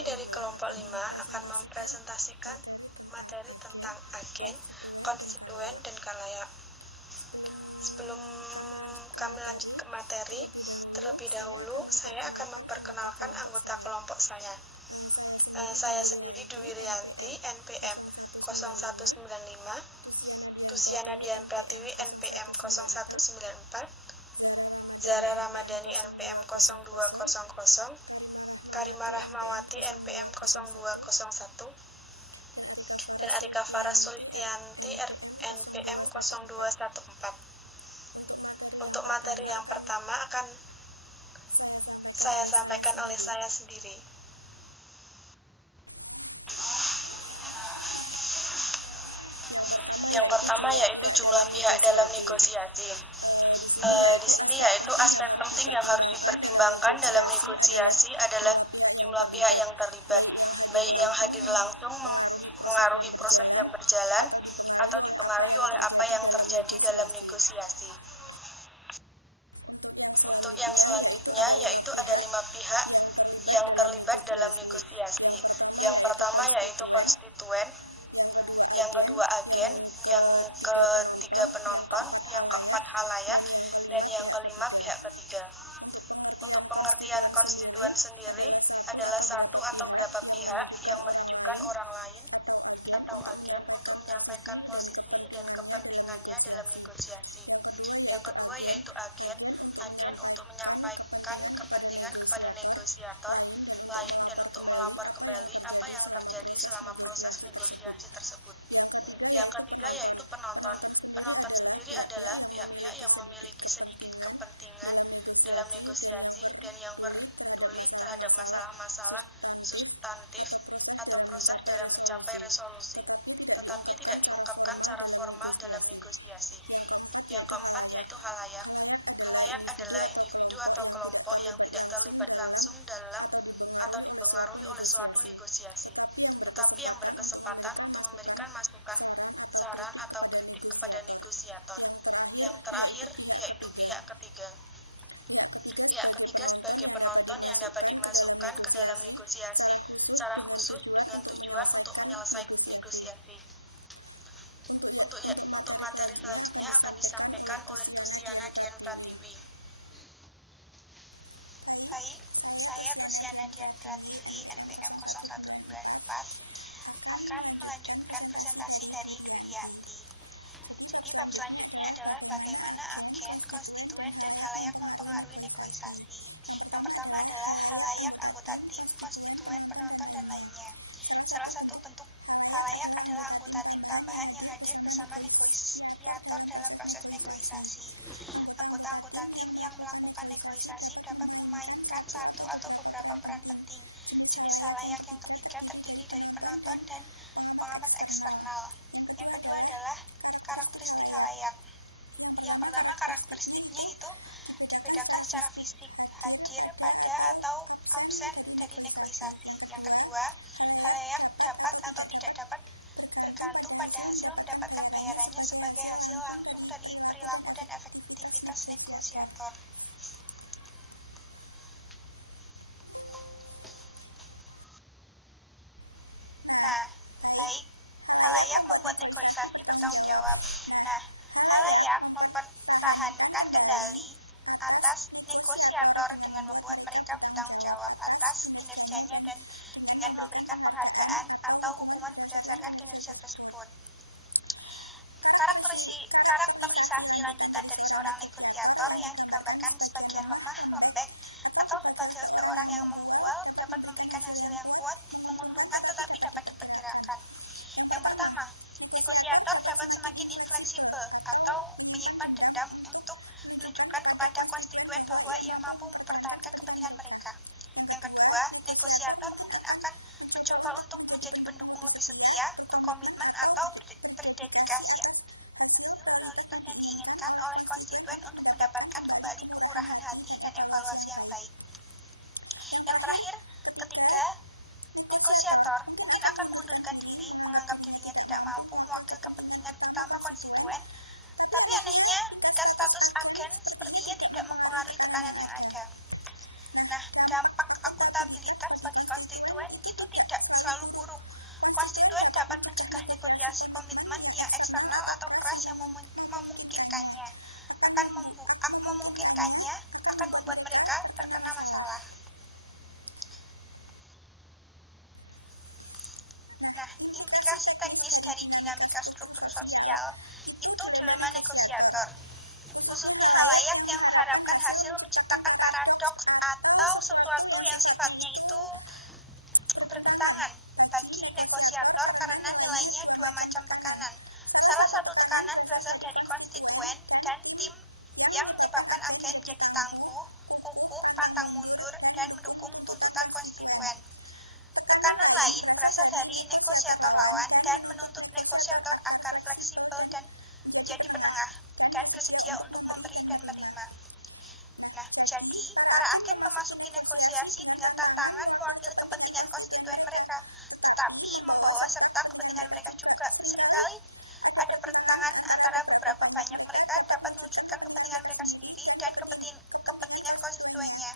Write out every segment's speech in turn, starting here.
Kami dari kelompok 5 akan mempresentasikan materi tentang agen, konstituen, dan khalayak. Sebelum kami lanjut ke materi, terlebih dahulu saya akan memperkenalkan anggota kelompok saya. Saya sendiri Dwi Rianti, NPM 0195, Tusiana Dian Pratiwi, NPM 0194, Zara Ramadhani, NPM 0200, Karima Rahmawati, NPM 0201, dan Arika Farah Sulistianti, NPM 0214. Untuk materi yang pertama akan saya sampaikan oleh saya sendiri. Yang pertama yaitu jumlah pihak dalam negosiasi. Di sini yaitu aspek penting yang harus dipertimbangkan dalam negosiasi adalah jumlah pihak yang terlibat, baik yang hadir langsung mempengaruhi proses yang berjalan atau dipengaruhi oleh apa yang terjadi dalam negosiasi. Untuk yang selanjutnya yaitu ada 5 pihak yang terlibat dalam negosiasi. Yang pertama yaitu konstituen, yang kedua agen, yang ketiga penonton, yang keempat khalayak, dan yang kelima pihak ketiga. Untuk pengertian konstituen sendiri adalah satu atau berapa pihak yang menunjukkan orang lain atau agen untuk menyampaikan posisi dan kepentingannya dalam negosiasi. Yang kedua yaitu agen untuk menyampaikan kepentingan kepada negosiator lain dan untuk melapor kembali apa yang terjadi selama proses negosiasi tersebut. Yang ketiga yaitu penonton. Penonton sendiri adalah pihak-pihak yang memiliki sedikit kepentingan dalam negosiasi dan yang peduli terhadap masalah-masalah substantif atau proses dalam mencapai resolusi, tetapi tidak diungkapkan secara formal dalam negosiasi. Yang keempat yaitu khalayak. Khalayak adalah individu atau kelompok yang tidak terlibat langsung dalam atau dipengaruhi oleh suatu negosiasi, tetapi yang berkesempatan untuk memberikan masukan, saran, atau kritik kepada negosiator. Yang terakhir yaitu pihak ketiga. Pihak ketiga sebagai penonton yang dapat dimasukkan ke dalam negosiasi secara khusus dengan tujuan untuk menyelesaikan negosiasi. Untuk materi selanjutnya akan disampaikan oleh Tusiana Dian Pratiwi. Baik, saya Tusiana Dian Pratiwi, NPM 0124, akan melanjutkan presentasi dari Dwi Rianti. Jadi bab selanjutnya adalah bagaimana agen, konstituen, dan khalayak mempengaruhi negosiasi. Yang pertama adalah khalayak, anggota tim, konstituen, penonton, dan lainnya. Salah satu bentuk khalayak adalah anggota tim tambahan yang hadir bersama negosiator dalam proses negosiasi. Anggota-anggota tim yang melakukan negosiasi dapat memainkan satu atau beberapa peran penting. Jenis khalayak yang ketiga terdiri dari penonton dan pengamat eksternal. Yang kedua adalah karakteristik khalayak. Yang pertama, karakteristiknya itu dibedakan secara fisik, hadir pada atau absen dari negosiasi. Yang kedua, khalayak dapat atau tidak dapat bergantung pada hasil mendapatkan bayarannya sebagai hasil langsung dari perilaku dan efektivitas negosiator. Nah, baik, khalayak membuat negosiasi bertanggung jawab. Nah, khalayak mempertahankan kendali atas negosiator dengan membuat mereka bertanggung jawab atas kinerjanya dan dengan memberikan penghargaan atau hukuman berdasarkan kinerja tersebut. Karakterisasi lanjutan dari seorang negosiator yang digambarkan sebagian lemah, lembek, atau sebagai seorang yang membual dapat memberikan hasil yang kuat, menguntungkan tetapi dapat diperkirakan. Yang pertama, negosiator dapat semakin infleksibel atau menyimpan dendam untuk menunjukkan kepada konstituen bahwa ia mampu mempertahankan kepentingan mereka. Yang kedua, negosiator mungkin akan mencoba untuk menjadi pendukung lebih setia, berkomitmen, atau berdedikasi hasil prioritas yang diinginkan oleh konstituen untuk mendapatkan kembali kemurahan hati dan evaluasi yang baik. Yang terakhir, ketiga, negosiator mungkin akan mengundurkan diri, menganggap dirinya tidak mampu mewakili kepentingan utama konstituen, tapi anehnya tingkat status agen sepertinya tidak mempengaruhi tekanan yang ada. Nah, dampak akuntabilitas bagi konstituen itu delma negosiator, khususnya halayak yang mengharapkan hasil menciptakan paradoks atau sesuatu yang sifatnya itu bertentangan bagi negosiator karena nilainya dua macam tekanan. Salah satu tekanan berasal dari konstituen dan tim yang menyebabkan agen menjadi tangguh, kukuh, pantang mundur, dan mendukung tuntutan konstituen. Tekanan lain berasal dari negosiator lawan dan menuntut negosiator agar fleksibel dan menjadi penengah dan bersedia untuk memberi dan menerima. Nah, jadi para agen memasuki negosiasi dengan tantangan mewakili kepentingan konstituen mereka, tetapi membawa serta kepentingan mereka juga. Seringkali ada pertentangan antara beberapa banyak mereka dapat mewujudkan kepentingan mereka sendiri dan kepentingan konstituennya,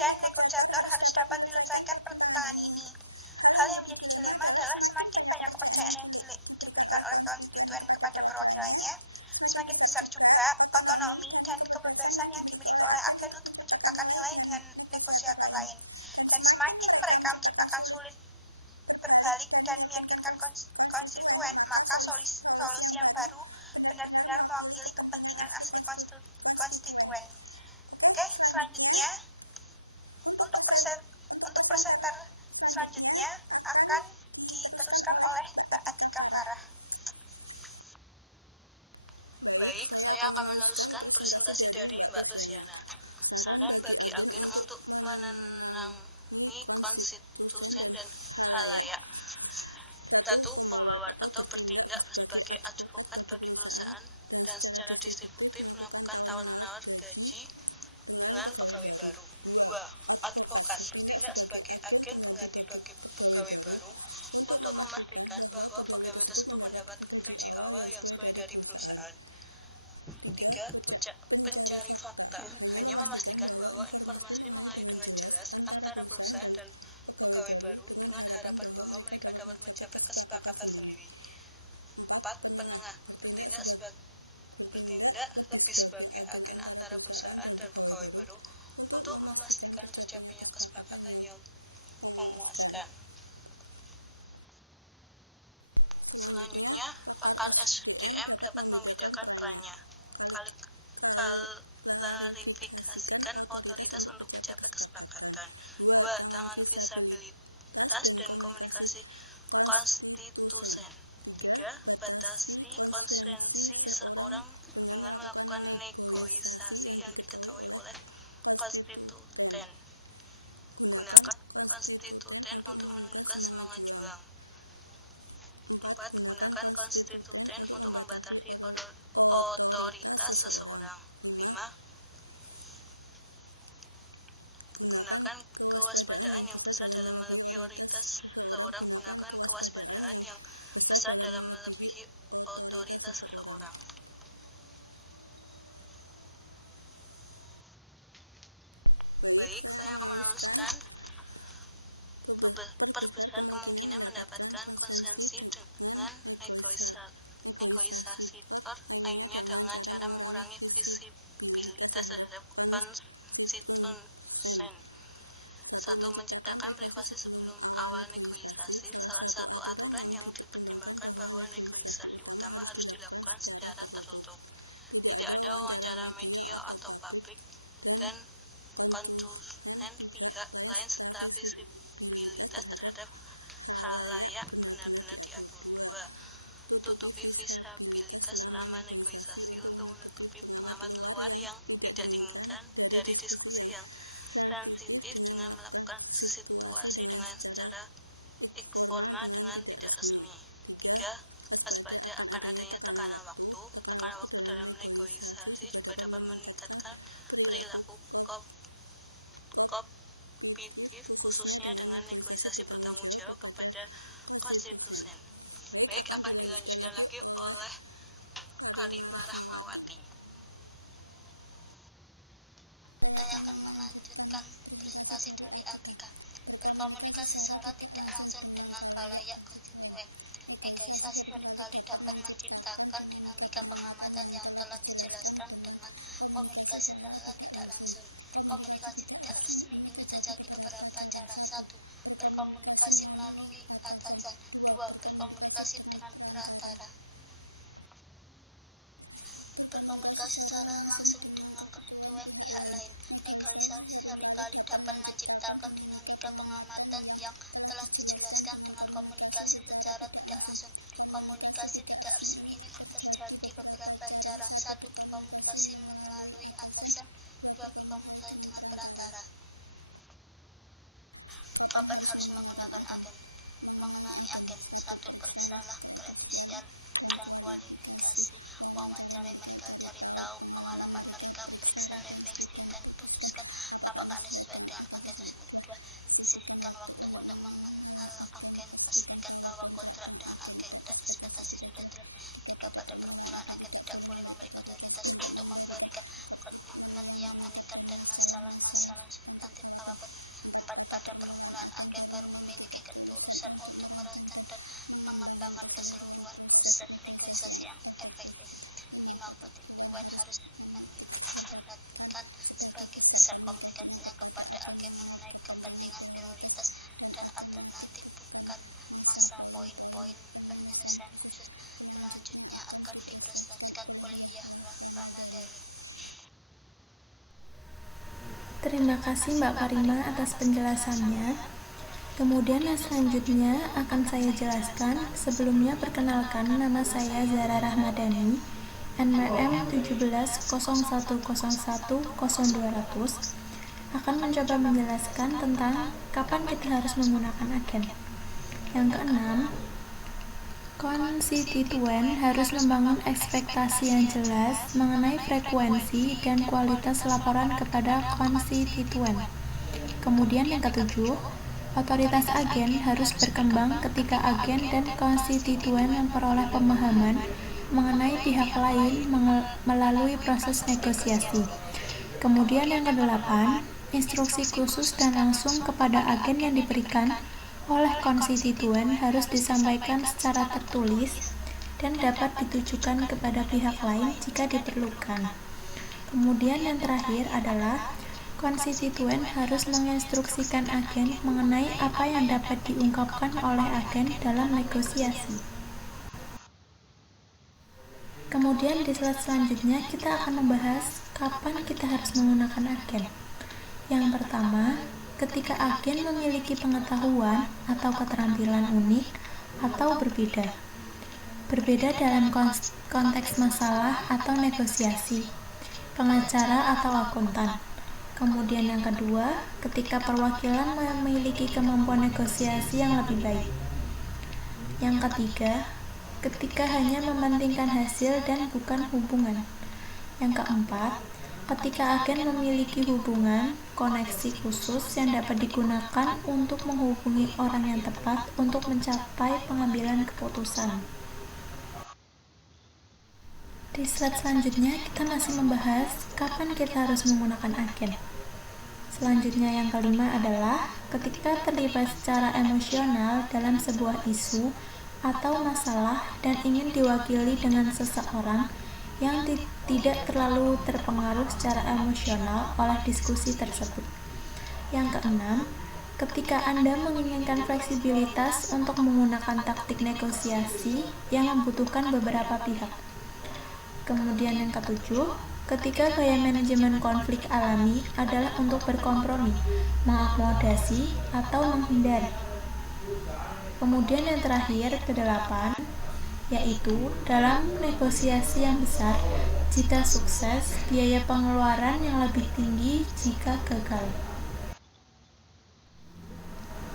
dan negosiator harus dapat menyelesaikan pertentangan ini. Hal yang menjadi dilema adalah semakin banyak kepercayaan yang diberikan oleh konstituen kepada perwakilannya, semakin besar juga otonomi dan kebebasan yang dimiliki oleh agen untuk menciptakan nilai dengan negosiator lain. Dan semakin mereka menciptakan sulit berbalik dan meyakinkan konstituen, maka solusi yang baru benar-benar mewakili kepentingan asli konstituen. Oke, selanjutnya untuk presenter selanjutnya akan diteruskan oleh Mbak Atika Farah. Baik, saya akan meneruskan presentasi dari Mbak Tusiana. Saran bagi agen untuk menenangi konstituen dan halayak. 1. Pembawa atau bertindak sebagai advokat bagi perusahaan dan secara distributif melakukan tawar-menawar gaji dengan pegawai baru. 2. Advokat bertindak sebagai agen pengganti bagi pegawai baru untuk memastikan bahwa pegawai tersebut mendapatkan gaji awal yang sesuai dari perusahaan. 3. Pencari fakta hanya memastikan bahwa informasi mengalir dengan jelas antara perusahaan dan pegawai baru dengan harapan bahwa mereka dapat mencapai kesepakatan sendiri. 4. Penengah bertindak lebih sebagai agen antara perusahaan dan pegawai baru untuk memastikan tercapainya kesepakatan yang memuaskan. Selanjutnya, pakar SDM dapat membedakan perannya. Klarifikasikan otoritas untuk mencapai kesepakatan. 2. Tangan visibilitas dan komunikasi konstituen. 3. Batasi konsensi seorang dengan melakukan negosiasi yang diketahui oleh konstituen. Gunakan konstituen untuk menunjukkan semangat juang. 4. Gunakan konstituen untuk membatasi otoritas seseorang. 5. Gunakan kewaspadaan yang besar dalam melebihi otoritas seseorang. Gunakan kewaspadaan yang besar dalam melebihi otoritas seseorang. Baik, saya akan meneruskan. Perbesar kemungkinan mendapatkan konsensi dengan negosiator lainnya dengan cara mengurangi visibilitas terhadap konstituen. 1. Menciptakan privasi sebelum awal negosiasi. Salah satu aturan yang dipertimbangkan bahwa negosiasi utama harus dilakukan secara tertutup. Tidak ada wawancara media atau publik, dan konstituen pihak lain serta visibilitas terhadap halayak benar-benar diatur. 2. Tutupi visibilitas selama negosiasi untuk menutupi pengamat luar yang tidak diinginkan dari diskusi yang sensitif dengan melakukan situasi dengan secara informal dengan tidak resmi. 3. Waspada akan adanya tekanan waktu. Tekanan waktu dalam negosiasi juga dapat meningkatkan perilaku kompetitif, khususnya dengan negosiasi bertanggung jawab kepada konstituen. Baik, akan dilanjutkan lagi oleh Karimah Rahmawati. Saya akan melanjutkan presentasi dari Atika. Berkomunikasi secara tidak langsung dengan khalayak konstituen. Negosiasi seringkali dapat menciptakan dinamika pengamatan yang telah dijelaskan dengan komunikasi secara tidak langsung. Komunikasi tidak resmi ini terjadi beberapa cara. 1. Berkomunikasi melalui atasan. 2. Berkomunikasi dengan perantara. berkomunikasi secara langsung dengan konstituen pihak lain. Negosiasi seringkali dapat menciptakan dinamika pengamatan yang telah dijelaskan dengan komunikasi secara tidak langsung. Komunikasi tidak resmi ini terjadi beberapa cara. 1. Berkomunikasi melalui atasan. 2. Berkomunikasi dengan perantara. Kapan harus menggunakan agen? Mengenai agen, 1. Periksalah kredensial dan kualifikasi, wawancarai mereka, cari tahu pengalaman mereka, periksa referensi dan putuskan apakah Anda sesuai dengan agen tersebut. 2. Sisihkan waktu untuk mengenal agen, pastikan bahwa kontrak dengan agen dan ekspektasi sudah jelas. 3. Pada permulaan agen tidak boleh memberi otoritas untuk memberikan komitmen yang meningkat dan masalah-masalah substantif apapun. 4. Pada permulaan agen baru memiliki ketulusan untuk merancang dan mengembangkan keseluruhan proses negosiasi yang efektif. 5. Konstituen harus menitik beratkan sebagai besar komunikasinya kepada agen mengenai kepentingan, prioritas, dan alternatif, bukan masa poin-poin penyelesaian khusus. Selanjutnya akan dipresentasikan oleh Yahya Ramadhani. Terima kasih Mbak Karima atas penjelasannya. Kemudian yang selanjutnya akan saya jelaskan. Sebelumnya perkenalkan, nama saya Zara Rahmadani, NPM 1701010200, akan mencoba menjelaskan tentang kapan kita harus menggunakan agen. Yang keenam, konstituen harus membangun ekspektasi yang jelas mengenai frekuensi dan kualitas laporan kepada konstituen. Kemudian yang ketujuh, otoritas agen harus berkembang ketika agen dan konstituen memperoleh pemahaman mengenai pihak lain melalui proses negosiasi. Kemudian yang kedelapan, instruksi khusus dan langsung kepada agen yang diberikan oleh konstituen harus disampaikan secara tertulis dan dapat ditujukan kepada pihak lain jika diperlukan. Kemudian yang terakhir adalah konstituen harus menginstruksikan agen mengenai apa yang dapat diungkapkan oleh agen dalam negosiasi. Kemudian di slide selanjutnya kita akan membahas kapan kita harus menggunakan agen. Yang pertama, ketika agen memiliki pengetahuan atau keterampilan unik atau berbeda dalam konteks masalah atau negosiasi, pengacara atau akuntan. Kemudian yang kedua, ketika perwakilan memiliki kemampuan negosiasi yang lebih baik. Yang ketiga, ketika hanya mementingkan hasil dan bukan hubungan. Yang keempat, ketika agen memiliki hubungan, koneksi khusus yang dapat digunakan untuk menghubungi orang yang tepat untuk mencapai pengambilan keputusan. Di slide selanjutnya, kita masih membahas kapan kita harus menggunakan agen. Selanjutnya yang kelima adalah ketika terlibat secara emosional dalam sebuah isu atau masalah dan ingin diwakili dengan seseorang yang tidak terlalu terpengaruh secara emosional oleh diskusi tersebut. Yang keenam, ketika Anda menginginkan fleksibilitas untuk menggunakan taktik negosiasi yang membutuhkan beberapa pihak. Kemudian yang ketujuh, ketika gaya manajemen konflik alami adalah untuk berkompromi, mengakomodasi, atau menghindari. Kemudian yang terakhir, kedelapan, yaitu dalam negosiasi yang besar, jika sukses, biaya pengeluaran yang lebih tinggi jika gagal.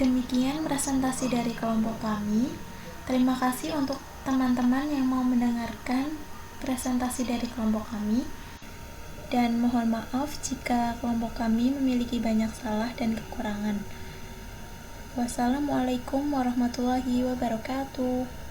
Demikian presentasi dari kelompok kami. Terima kasih untuk teman-teman yang mau mendengarkan presentasi dari kelompok kami. Dan mohon maaf jika kelompok kami memiliki banyak salah dan kekurangan. Wassalamualaikum warahmatullahi wabarakatuh.